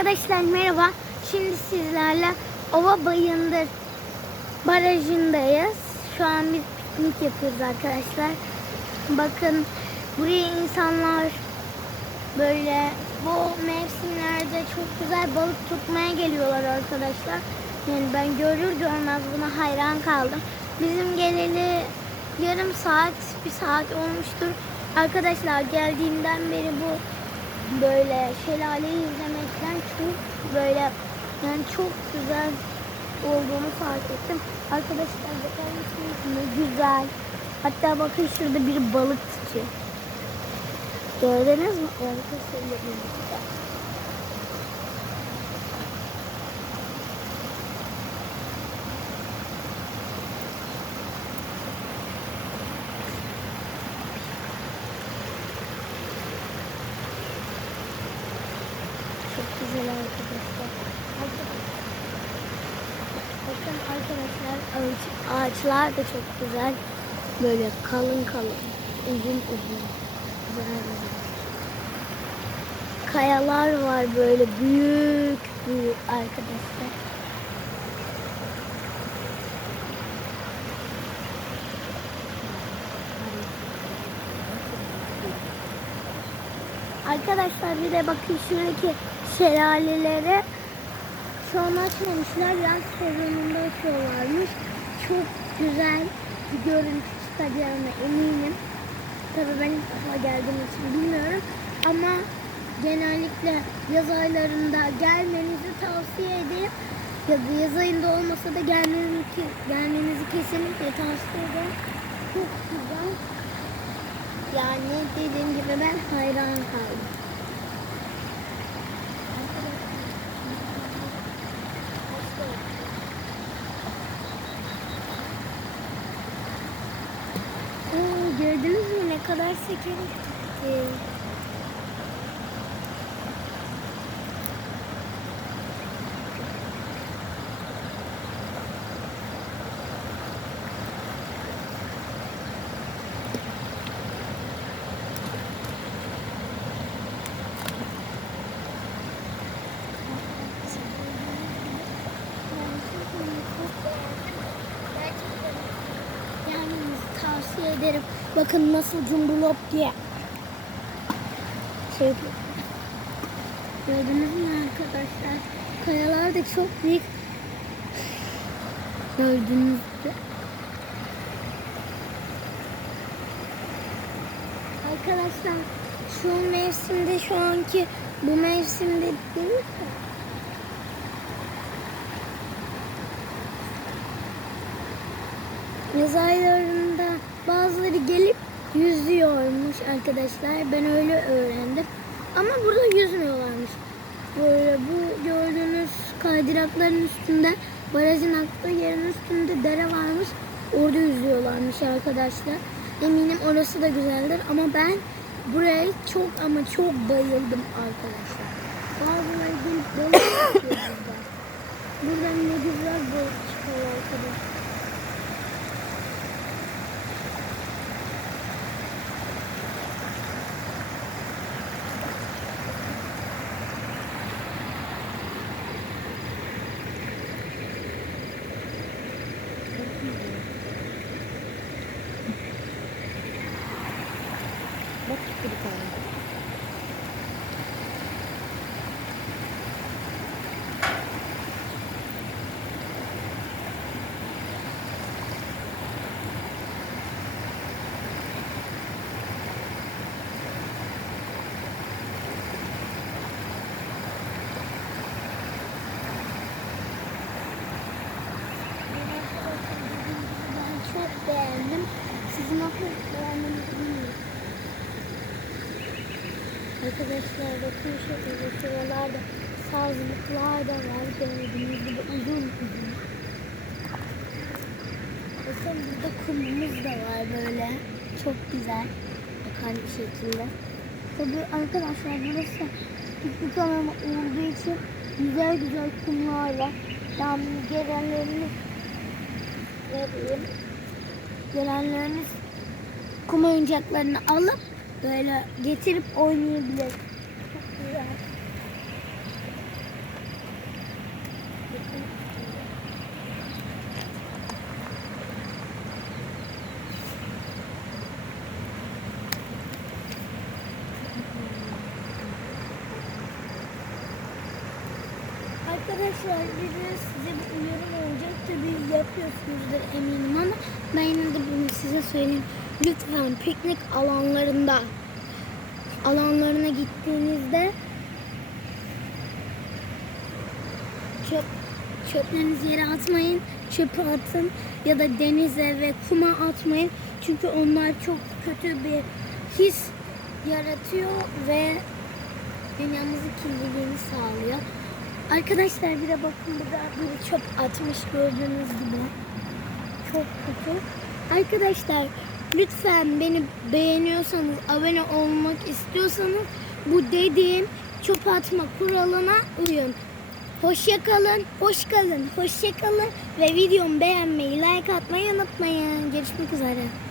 Arkadaşlar merhaba. Şimdi sizlerle Ova Bayındır barajındayız. Şu an biz piknik yapıyoruz arkadaşlar. Bakın buraya insanlar böyle bu mevsimlerde çok güzel balık tutmaya geliyorlar arkadaşlar. Yani ben görür görmez buna hayran kaldım. Bizim geleli yarım saat, bir saat olmuştur. Arkadaşlar geldiğimden beri bu böyle şelaleyi izlemekten çok böyle yani çok güzel olduğunu fark ettim. Arkadaşlar bakar mısınız ne güzel. Hatta bakın şurada bir balık tutuyor. Gördünüz mü? Arkadaşlar güzel. Çok güzel arkadaşlar. Bakın arkadaşlar ağaç, ağaçlar da çok güzel. Böyle kalın kalın, uzun uzun. Güzel. Kayalar var böyle büyük büyük arkadaşlar. Arkadaşlar bir de bakın şuradaki şelalelere şu an açmamışlar. Yaz sezonunda açıyorlarmış. Çok güzel bir görüntü çıkacağına eminim. Tabii ben ilk defa geldiğim için bilmiyorum. Ama genellikle yaz aylarında gelmenizi tavsiye ederim. Ya da yaz ayında olmasa da gelmenizi, gelmenizi kesinlikle tavsiye ederim. Çok güzel. Yani dediğim gibi ben hayran kaldım. Gördünüz mü ne kadar sekerik tuttu. Yani tavsiye ederim. Bakın nasıl cumbulop diye. Şey. Gördünüz mü arkadaşlar? Kayalar da çok büyük. Gördüğünüz gibi. Arkadaşlar şu mevsimde şu anki bu mevsimde değil mi? Yaz aylarında bazıları gelip yüzüyormuş arkadaşlar. Ben öyle öğrendim. Ama burada yüzmüyorlarmış. Böyle bu gördüğünüz kaydırakların üstünde barajın aktığı yerin üstünde dere varmış. Orada yüzüyorlarmış arkadaşlar. Eminim orası da güzeldir ama ben buraya çok ama çok bayıldım arkadaşlar. Bazıları gelip burada. Buradan ne güzel balık çıkıyor arkadaşlar. Bak çıktı bir tane. Ben çok beğendim. Sizin nasıl beğendiniz bilmiyorum. Arkadaşlar bakın şurada şuralarda sazlıklar da var. Gördüğünüz gibi uzun uzun. Bakın burada kumumuz da var böyle. Çok güzel. Akan bir şekilde. Tabii arkadaşlar burası piknik alanı olduğu için güzel güzel kumlar var. Yani gelenleriniz vereyim. Gelenleriniz kum oyuncaklarını alıp böyle getirip oynayabilir. Arkadaşlar bir de size bir uyarım olacak. Tabii yapıyorsunuzdur eminim ama ben yine de bunu size söyleyeyim. Lütfen piknik alanlarında alanlarına gittiğinizde çöp çöplerinizi yere atmayın. Çöpe atın ya da denize ve kuma atmayın. Çünkü onlar çok kötü bir his yaratıyor ve dünyamızın kirliliğini sağlıyor. Arkadaşlar bir de bakın burada bir çöp atmış gördüğünüz gibi. Çok kötü. Arkadaşlar lütfen beni beğeniyorsanız, abone olmak istiyorsanız bu dediğim çöp atma kuralına uyun. Hoşça kalın, hoş kalın, hoşça kalın ve videomu beğenmeyi, like atmayı unutmayın. Görüşmek üzere.